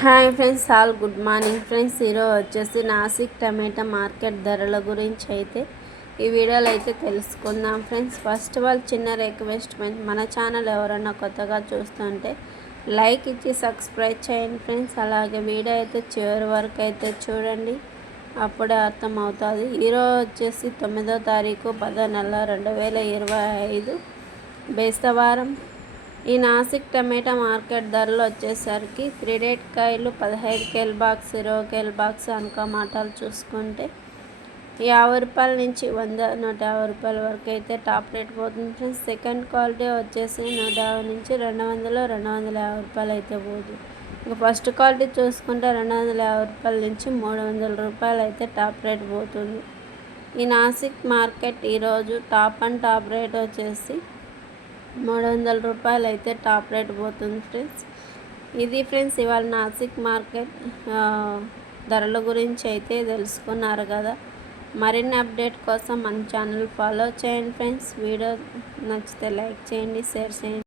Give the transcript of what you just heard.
Hi friends all good morning. Friends ఈరోజు వచ్చేసి నాసిక్ టమాటా market ధరల గురించి అయితే ఈ వీడియోలో అయితే తెలుసుకుందాం. ఫ్రెండ్స్ ఫస్ట్ ఆఫ్ ఆల్ చిన్న రిక్వెస్ట్మెంట్ మన ఛానల్ ఎవరైనా కొత్తగా చూస్తుంటే లైక్ ఇచ్చి సబ్స్క్రైబ్ చేయండి ఫ్రెండ్స్. అలాగే వీడియో అయితే చివరి వరకు అయితే చూడండి. అప్పుడే అర్థమవుతుంది. ఈరోజు వచ్చేసి తొమ్మిదో తారీఖు పదో నెల రెండు వేల ఇరవై ఐదు బేస్తవారం. ఈ నాసిక్ టమాటా మార్కెట్ ధరలు వచ్చేసరికి క్రెడిట్ కాయలు పదహైదు కేల్ బాక్స్ ఇరవై కేల్ బాక్స్ అనుకో మాటలు చూసుకుంటే యాభై రూపాయల నుంచి వంద నూట యాభై రూపాయల వరకు అయితే టాప్ రేట్ పోతుంది ఫ్రెండ్స్. సెకండ్ క్వాలిటీ వచ్చేసి నూట యాభై నుంచి రెండు వందలు రెండు వందల యాభై రూపాయలు అయితే పోదు. ఇంకా ఫస్ట్ క్వాలిటీ చూసుకుంటే రెండు వందల యాభై రూపాయల నుంచి మూడు వందల రూపాయలు అయితే టాప్ రేట్ పోతుంది. ఈ నాసిక్ మార్కెట్ ఈరోజు టాప్ అండ్ టాప్ రేట్ వచ్చేసి మూడు వందల రూపాయలు అయితే టాప్ రేట్ పోతుంది ఫ్రెండ్స్. ఇది ఫ్రెండ్స్ ఇవాళ నాసిక్ మార్కెట్ ధరల గురించి అయితే తెలుసుకున్నారు కదా. మరిన్ని అప్డేట్ కోసం మన ఛానల్ ఫాలో చేయండి ఫ్రెండ్స్. వీడియో నచ్చితే లైక్ చేయండి షేర్ చేయండి.